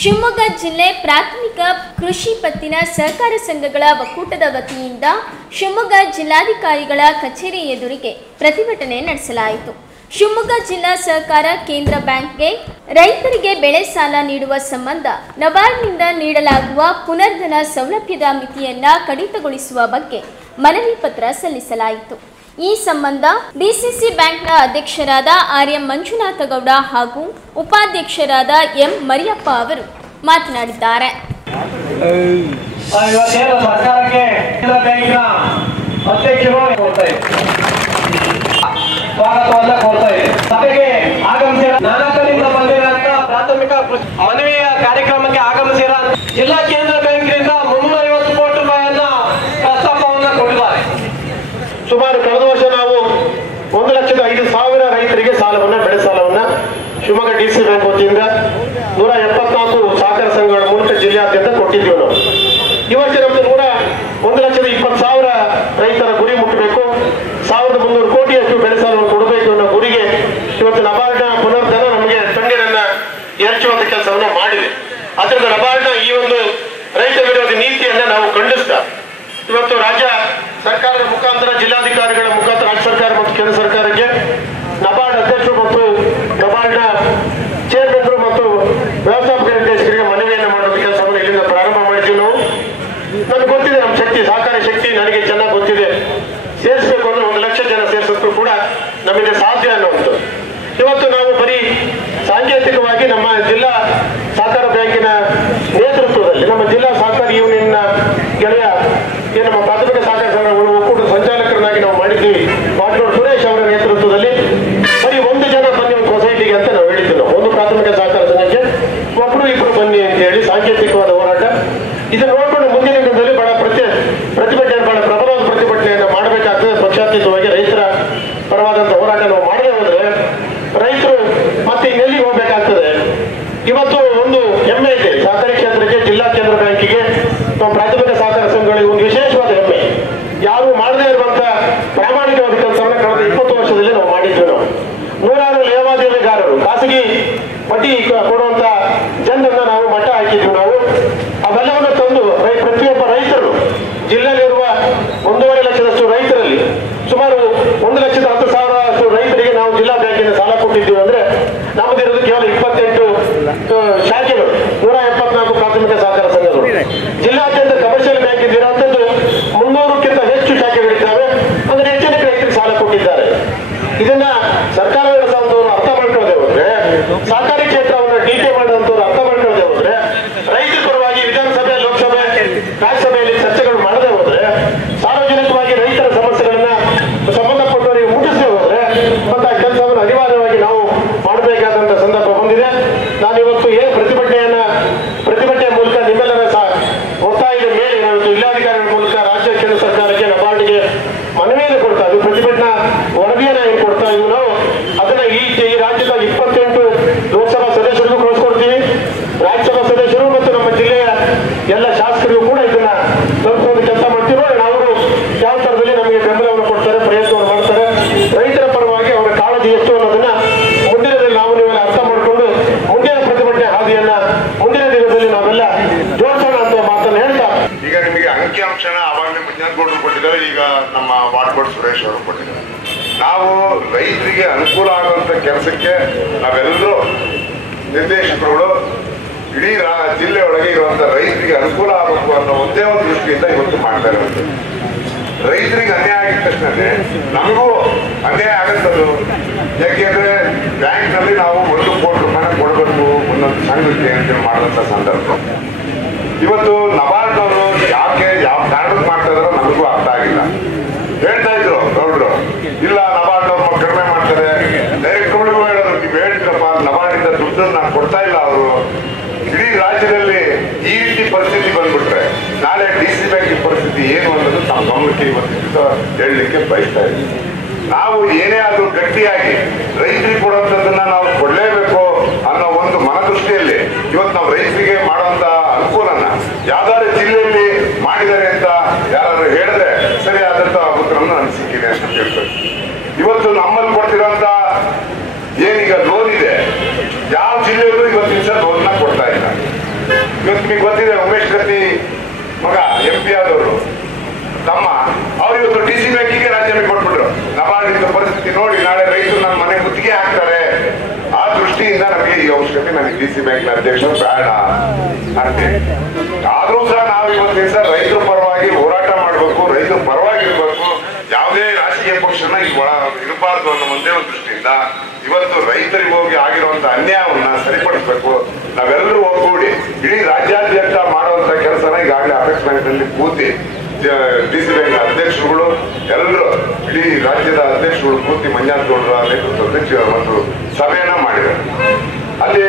ಶಿವಮೊಗ್ಗ ಜಿಲ್ಲೆ ಪ್ರಾಥಮಿಕ ಕೃಷಿ ಪತ್ತಿನ ಸಹಕಾರ ಸಂಘಗಳ ಒಕ್ಕೂಟದ ವತಿಯಿಂದ ಶಿವಮೊಗ್ಗ ಜಿಲ್ಲಾಧಿಕಾರಿಗಳ ಕಚೇರಿ ಎದುರಿಗೆ ಪ್ರತಿಭಟನೆ ನಡೆಸಲಾಯಿತು. ಶಿವಮೊಗ್ಗ ಜಿಲ್ಲಾ ಸಹಕಾರ ಕೇಂದ್ರ ಬ್ಯಾಂಕ್ಗೆ ರೈತರಿಗೆ ಬೆಳೆ ಸಾಲ ನೀಡುವ ಸಂಬಂಧ ನಬಾರ್ಡ್ನಿಂದ ನೀಡಲಾಗುವ ಪುನರ್ಧನ ಸೌಲಭ್ಯದ ಮಿತಿಯನ್ನು ಕಡಿತಗೊಳಿಸುವ ಬಗ್ಗೆ ಮನವಿ ಪತ್ರ ಸಲ್ಲಿಸಲಾಯಿತು. ಈ ಸಂಬಂಧ ಡಿಸಿಸಿ ಬ್ಯಾಂಕ್ನ ಅಧ್ಯಕ್ಷರಾದ ಆರ್.ಎಂ. ಮಂಜುನಾಥಗೌಡ ಹಾಗೂ ಉಪಾಧ್ಯಕ್ಷರಾದ ಎಂ. ಮರಿಯಪ್ಪ ಅವರು ಮಾತನಾಡಿದ್ದಾರೆ. ಪ್ರಾಥಮಿಕ ಮನವಿಯ ಕಾರ್ಯಕ್ರಮಕ್ಕೆ ಆಗಮಿಸಿದ ಜಿಲ್ಲಾ ಕೇಂದ್ರ ಬ್ಯಾಂಕಿನಿಂದ 350 ಕೋಟಿ ರೂಪಾಯಿಯನ್ನ ಪ್ರಸ್ತಾಪವನ್ನು ಕೊಟ್ಟಿದ್ದಾರೆ. ಸುಮಾರು ಕಳೆದ ವರ್ಷ ನಾವು 1,05,000 ರೈತರಿಗೆ ಸಾಲವನ್ನ ಬೆಳೆ ಸಾಲವನ್ನ ಶಿವಮೊಗ್ಗ ಡಿಸಿ ಬ್ಯಾಂಕ್ ವತಿಯಿಂದ 174 ಸಹಕಾರ ಸಂಘಗಳ ಮೂಲಕ ಜಿಲ್ಲೆಯಾದ್ಯಂತ ಕೊಟ್ಟಿದ್ದೀವಿ ನಾವು. ಈ ವರ್ಷ ನಮ್ದು 1,20,000 ರೈತರ ಗುರಿ ಮುಟ್ಟಬೇಕು. 1,300 ಕೋಟಿಯಷ್ಟು ಬೆಳೆ ಸಾಲವನ್ನು ಕೊಡಬೇಕು ಅನ್ನೋ ಗುರಿಗೆ ಇವತ್ತು ನಬಾರ್ಡ್ನ ಪುನರ್ಧನ ನಮಗೆ ತಣ್ಣೀರನ್ನ ಎರಚುವಂತ ಕೆಲಸವನ್ನ ಮಾಡಿದೆ. ಅದರಿಂದ ನಬಾರ್ಡ್ನ ಈ ಒಂದು ರೈತ ವಿರೋಧಿ ನೀತಿಯನ್ನ ನಾವು ಖಂಡಿಸ್ತಾ ಇವತ್ತು ರಾಜ್ಯ ಸರ್ಕಾರದ ಮುಖಾಂತರ ಜಿಲ್ಲಾಧಿಕಾರಿಗಳ ಮುಖಾಂತರ ರಾಜ್ಯ ಸರ್ಕಾರ ಮತ್ತು ಕೇಂದ್ರ ಸರ್ಕಾರಕ್ಕೆ ನಬಾರ್ಡ್ ಅಧ್ಯಕ್ಷರು ಮತ್ತು ನಬಾರ್ಡ್ನ ಚೇರ್ಮನ್ರು ಮತ್ತು ವ್ಯವಸ್ಥಾಪಕ ನಿರ್ದೇಶಕರಿಗೆ ಮನವಿಯನ್ನು ಮಾಡುವ ಕೆಲಸವನ್ನು ಇಲ್ಲಿಂದ ಪ್ರಾರಂಭ ಮಾಡಿದ್ದೀವಿ ನಾವು. ನನಗೆ ಗೊತ್ತಿದೆ ನಮ್ಮ ಶಕ್ತಿ, ಸಹಕಾರಿ ಶಕ್ತಿ ನನಗೆ ಚೆನ್ನಾಗಿ ಗೊತ್ತಿದೆ. ಸೇರಿಸಬೇಕು ಅಂದ್ರೆ 1 ಲಕ್ಷ ಜನ ಸೇರಿಸೋದು ಕೂಡ ನಮಗೆ ಸಾಧ್ಯ ಅನ್ನುವಂಥದ್ದು. ಇವತ್ತು ನಾವು ಬರೀ ಸಾಂಕೇತಿಕವಾಗಿ ನಮ್ಮ ಜಿಲ್ಲಾ ಸಹಕಾರ ಬ್ಯಾಂಕಿನ ನೇತೃತ್ವದಲ್ಲಿ ನಮ್ಮ ಜಿಲ್ಲಾ ಸಹಕಾರಿ ಯೂನಿಯನ್ನ ಗೆಳೆಯ ನಮ್ಮ ಪ್ರಾಥಮಿಕ ಸಹಕಾರ ಸಂಘಗಳ ಒಕ್ಕೂಟದ ಸಂಚಾಲಕರನ್ನಾಗಿ ನಾವು ಮಾಡಿದ್ದೀವಿ. ಮಾಟ್ಲೂರು ಸುರೇಶ್ ಅವರ ನೇತೃತ್ವದಲ್ಲಿ ಬರೀ 1 ಜನ ಬನ್ನಿ ಒಂದು ಸೊಸೈಟಿಗೆ ಅಂತ ನಾವು ಹೇಳಿದ್ವಿ. ನಾವು ಒಂದು ಪ್ರಾಥಮಿಕ ಸಹಕಾರ ಸಂಘಕ್ಕೆ 1-2 ಬನ್ನಿ ಅಂತ ಹೇಳಿ ಸಾಂಕೇತಿಕವಾದ ಹೋರಾಟ. ಇದನ್ನು ನೋಡ್ಕೊಂಡು ಮುಂದಿನ ದಿನದಲ್ಲಿ ಬಹಳ ಪ್ರತಿಭಟನೆ ಬಹಳ ಪ್ರಬಲವಾದ ಪ್ರತಿಭಟನೆಯನ್ನು ಮಾಡಬೇಕಾಗ್ತದೆ. ಪಕ್ಷಾತೀತವಾಗಿ ರೈತರ ಪರವಾದಂತಹ ಹೋರಾಟ ನಾವು ಮಾಡದೇ ಹೋದ್ರೆ ರೈತರು ಮತ್ತೆ ಇನ್ನೆಲ್ಲಿಗೆ ಹೋಗ್ಬೇಕಾಗ್ತದೆ. ಇವತ್ತು ಒಂದು ಹೆಮ್ಮೆ ಇದೆ ಸಹಕಾರಿ ಕ್ಷೇತ್ರಕ್ಕೆ, ಜಿಲ್ಲಾ ಕೇಂದ್ರ ಬ್ಯಾಂಕಿಗೆ, ನಮ್ಮ ಪ್ರಾಥಮಿಕ ಸಹಕಾರ ಸಂಘಗಳಿಗೆ ಒಂದು ವಿಶೇಷವಾದ ಹೆಮ್ಮೆ. ಯಾರು ಮಾಡದೇ ಇರುವಂತ ಪ್ರಾಮಾಣಿಕವಾದ ಕೆಲಸವನ್ನು ಕಳೆದ 20 ವರ್ಷದಲ್ಲಿ ನಾವು ಮಾಡಿದ್ವಿ. ನಾವು 100 ಲೇವಾದೇವಿಗಾರರು ಖಾಸಗಿ ಬಡ್ಡಿ ಕೊಡುವಂತ ಜನರನ್ನ ನಾವು ಮಟ್ಟ ಹಾಕಿದ್ವಿ. ನಾವು ಅವೆಲ್ಲವನ್ನು ತಂದು ಪ್ರತಿಯೊಬ್ಬ ರೈತರು ಜಿಲ್ಲೆಯಲ್ಲಿರುವ 1.5 ಲಕ್ಷದಷ್ಟು ರೈತರಲ್ಲಿ ಸುಮಾರು 1,10,000 ರೈತರಿಗೆ ನಾವು ಜಿಲ್ಲಾ ಬ್ಯಾಂಕಿನ ಸಾಲ ಕೊಟ್ಟಿದ್ದೀವಿ. ಅಂದ್ರೆ ನಮ್ಮದಿರೋದು ಕೇವಲ 28 ಶಾಖೆಗಳು, 174 ಪ್ರಾಥಮಿಕ ಸಹಕಾರ ಸಂಘಗಳು. ಜಿಲ್ಲಾದ್ಯಂತ ಕಮರ್ಷಿಯಲ್ ಬ್ಯಾಂಕ್ ಇರುವಂತದ್ದು 300ಕ್ಕಿಂತ ಹೆಚ್ಚು ಶಾಖೆಗಳಿದ್ದಾವೆ. ಅಂದ್ರೆ ಹೆಚ್ಚಿನ ರೈತರಿಗೆ ಸಾಲ ಕೊಟ್ಟಿದ್ದಾರೆ. ಇದನ್ನ ಸರ್ಕಾರ ನಡೆಸುವಂತವ್ರು ಅರ್ಥ ಮಾಡ್ಕೊಳ್ಳದೆ ಹೋದ್ರೆ, ಸಹಕಾರಿ ಕ್ಷೇತ್ರವನ್ನು ಟೀಕೆ ಮಾಡುವಂತವ್ರು ಅರ್ಥ ಮಾಡ್ಕೊಳ್ಳದೆ ಹೋದ್ರೆ, ರೈತರ ಪರವಾಗಿ ವಿಧಾನಸಭೆ, ಲೋಕಸಭೆ, ರಾಜ್ಯಸಭೆಯಲ್ಲಿ ಚರ್ಚೆಗಳು ಮಾಡದೆ ಹೋದ್ರೆ, ಸಾರ್ವಜನಿಕವಾಗಿ ರೈತರ ಸಮಸ್ಯೆಗಳನ್ನ ಸಂಬಂಧಪಟ್ಟವರಿಗೆ ಮುಟ್ಟಿಸದೆ ಹೋದ್ರೆ ಮತ್ತೆ ಆ ಕೆಲಸವನ್ನು ಅನಿವಾರ್ಯವಾಗಿ ನಾವು ಮಾಡಬೇಕಾದಂತ ಸಂದರ್ಭ ಬಂದಿದೆ. ನಾನು ಇವತ್ತು ಪ್ರತಿಭಟನೆಯ ಮೂಲಕ ನಿಮ್ಮೆಲ್ಲರ ಒತ್ತಾಯದ ಮೇಲೆ ಇವತ್ತು ಜಿಲ್ಲಾಧಿಕಾರಿಗಳ ಮೂಲಕ ರಾಜ್ಯ ಕೇಂದ್ರ ಸರ್ಕಾರಕ್ಕೆ ನಬಾರ್ಡ್ಗೆ ಮನವಿಯನ್ನು ಕೊಡ್ತಾ ಇದ್ವಿ. ಪ್ರತಿಭಟನಾ ವರದಿಯನ್ನ ಏನು ಕೊಡ್ತಾ ಇದ್ವಿ ನಾವು. ಅದನ್ನ ಈ ರಾಜ್ಯದ 28 ಲೋಕಸಭಾ ಸದಸ್ಯರಿಗೂ ಕಳಿಸ್ಕೊಡ್ತೀವಿ. ರಾಜ್ಯಸಭಾ ಸದಸ್ಯರು ಮತ್ತು ನಮ್ಮ ಜಿಲ್ಲೆಯ ಎಲ್ಲ ಶಾಸಕರಿಗೂ ಕೂಡ ಇದನ್ನ ತಲುಪುವ ಕೆಲಸ ಮಾಡ್ತೀವಿ. ಅವರು ಯಾವ ತರದಲ್ಲಿ ನಮಗೆ ಬೆಂಬಲವನ್ನು ಕೊಡ್ತಾರೆ, ಪ್ರಯತ್ನವನ್ನು ಮಾಡ್ತಾರೆ. ರೈತರ ಪರವಾಗಿ ಅವರ ಕಾಳಜಿ ಎಷ್ಟು ಅನ್ನೋದನ್ನ ಮುಂದಿನದಲ್ಲಿ ನಾವು ನೀವೆಲ್ಲ ಅರ್ಥ ಮಾಡಿಕೊಂಡು ಮುಂದಿನ ಪ್ರತಿಭಟನೆ ಹಾದಿಯನ್ನ ಮುಂದಿನ ದಿನದಲ್ಲಿ ನಾವೆಲ್ಲ ಜೋಡಿಸೋಣ ಅಂತ ಮಾತನ್ನು ಹೇಳ್ತಾ, ಈಗ ನಿಮಗೆ ಅಂಕಿಅಂಶನ ಅವಾಗಲೇ ಮಂಜುನಾಥಗೌಡರು ಕೊಟ್ಟಿದ್ದಾರೆ, ಈಗ ನಮ್ಮ ವಾಡ್ಕೋಡ್ ಸುರೇಶ್ ಅವರು ಕೊಟ್ಟಿದ್ದಾರೆ. ನಾವು ರೈತರಿಗೆ ಅನುಕೂಲ ಆಗುವಂತ ಕೆಲಸಕ್ಕೆ ನಾವೆಲ್ಲರೂ ನಿರ್ದೇಶಕರುಗಳು ಇಡೀ ಜಿಲ್ಲೆ ಒಳಗೆ ಇರುವಂತ ರೈತರಿಗೆ ಅನುಕೂಲ ಆಗಬೇಕು ಅನ್ನೋ ಒಂದೇ ಒಂದು ದೃಷ್ಟಿಯಿಂದ ಇವತ್ತು ಮಾಡ್ತಾ ಇರೋದು. ರೈತರಿಗೆ ಅನ್ಯಾಯ ಆಗಿದ ತಕ್ಷಣ ನಮಗೂ ಅನ್ಯಾಯ ಆಗತ್ತದು. ಯಾಕೆಂದ್ರೆ ಬ್ಯಾಂಕ್ನಲ್ಲಿ ನಾವು 1 ಕೋಟಿ ರೂಪಾಯಿನ ಕೊಡಬೇಕು ಒಂದೊಂದು ಸಂಘಕ್ಕೆ ಅಂತ ಮಾಡಿದಂತ ಸಂದರ್ಭ. ಇವತ್ತು ನಬಾರ್ಡ್ನವರು ಯಾಕೆ ಯಾವ ಕಾರಣಕ್ಕೆ ಮಾಡ್ತಾ ಇದಾರೋ ನಮಗೂ ಅರ್ಥ ಆಗಿಲ್ಲ. ಹೇಳ್ತಾ ಇದ್ರು ಗೌಡ್ರು, ಇಲ್ಲ ನಬಾರ್ಡ್ನವ್ರು ಕಡಿಮೆ ಮಾಡ್ತಾರೆ, ಡೈರೆಕ್ಟ್ ಹೇಳೋದು ನೀವು ಹೇಳ್ತೀರಪ್ಪ, ನಬಾರ್ಡಿಂದ ದುಡ್ಡನ್ನು ನಾನು ಕೊಡ್ತಾ ಇಲ್ಲ ಅವರು. ಇಡೀ ರಾಜ್ಯದಲ್ಲಿ ಈ ರೀತಿ ಪರಿಸ್ಥಿತಿ ಬಂದ್ಬಿಟ್ರೆ ನಾಳೆ ಡಿಸಿ ಬ್ಯಾಂಕಿನ ಪರಿಸ್ಥಿತಿ ಏನು ಅನ್ನೋದು ನಮ್ಮ ಗಮನಕ್ಕೆ ಇವತ್ತು ಹೇಳಲಿಕ್ಕೆ ಬಯಸ್ತಾ ಇದ್ದೀವಿ. ನಾವು ಏನೇ ಆದ್ರೂ ಗಟ್ಟಿಯಾಗಿ ರೈತರಿಗೆ ಕೊಡುವಂಥದ್ದನ್ನ ನಾವು ಕೊಡಲೇಬೇಕು ಅನ್ನೋ ಒಂದು ಮನದೃಷ್ಟಿಯಲ್ಲಿ ಇವತ್ತು ನಾವು ರೈತರಿಗೆ ಮಾಡುವಂತ ಅನುಕೂಲನ ಯಾವ್ದಾದ್ರು ಜಿಲ್ಲೆಯಲ್ಲಿ ಮಾಡಿದ್ದಾರೆ ಅಂತ ಯಾರು ಹೇಳಿದ್ರೆ ಸರಿ ಆದಂತ ಉತ್ತರವನ್ನು ನನಗೆ ಸಿಕ್ಕಿದೆ ಅಂತ ಹೇಳ್ತಾರೆ. ಇವತ್ತು ನಮ್ಮಲ್ಲಿ ಕೊಡ್ತಿರೋಂತ ಏನೀಗ ಲೋನ್ ಇದೆ, ಯಾವ ಜಿಲ್ಲೆಯಲ್ಲೂ ಇವತ್ತಿನ ಲೋನ್ನ ಕೊಡ್ತಾ ಇಲ್ಲ. ನಿಮಗೆ ಗೊತ್ತಿದೆ, ಉಮೇಶ್ ಕತ್ತಿ ಮಗ MP ಆದವರು ತಮ್ಮ ಅವ್ರು ಇವತ್ತು DC ಬ್ಯಾಂಕಿಗೆ ರಾಜೀನಾಮೆ ಕೊಟ್ಬಿಟ್ರು. ನಬಾರ್ಡ್ ಪರಿಸ್ಥಿತಿ ನೋಡಿ ನಾಳೆ ರೈತರು ನನ್ನ ಮನೆ ಗುತ್ತಿಗೆ ಹಾಕ್ತಾರೆ. ಆ ದೃಷ್ಟಿಯಿಂದ ನಮಗೆ ಈ ಅವಶ್ಯಕತೆ, ನನಗೆ DC ಬ್ಯಾಂಕ್ನ ಅಧ್ಯಕ್ಷರು ಬೇಡ ಅಂತೇಳಿ. ಆದ್ರೂ ಸಹ ನಾವು ಇವತ್ತಿನ ದಿವಸ ರೈತರ ಪರವಾಗಿ ಹೋರಾಟ ಮಾಡಬೇಕು, ರೈತರ ಪರವಾಗಿರ್ಬೇಕು. ಯಾವುದೇ ರಾಜಕೀಯ ಪಕ್ಷನ ಇರಬಾರ್ದು ಅನ್ನೋ ಒಂದೇ ಒಂದು ದೃಷ್ಟಿಯಿಂದ ಇವತ್ತು ರೈತರಿಗೆ ಹೋಗಿ ಆಗಿರುವಂತ ಅನ್ಯಾಯವನ್ನ ಸರಿಪಡಿಸಬೇಕು. ನಾವೆಲ್ಲರೂ ಒಗ್ಗೂಡಿ ಇಡೀ ರಾಜ್ಯಾದ್ಯಂತ ಮಾಡುವಂತ ಕೆಲಸನ ಈಗಾಗಲೇ ಅಪೆಕ್ಸ್ ಬ್ಯಾಂಕ್ ನಲ್ಲಿ ಕೂತಿ DC ಬ್ಯಾಂಕ್ ಅಧ್ಯಕ್ಷರುಗಳು ಎಲ್ಲರೂ ಇಡೀ ರಾಜ್ಯದ ಅಧ್ಯಕ್ಷರುಗಳು ಕೂತಿ ಮಂಜಾತ್ ಗೌಡರ ನೇತೃತ್ವದಲ್ಲಿ ಒಂದು ಸಭೆಯನ್ನ ಮಾಡಿದ್ದಾರೆ. ಅಲ್ಲಿ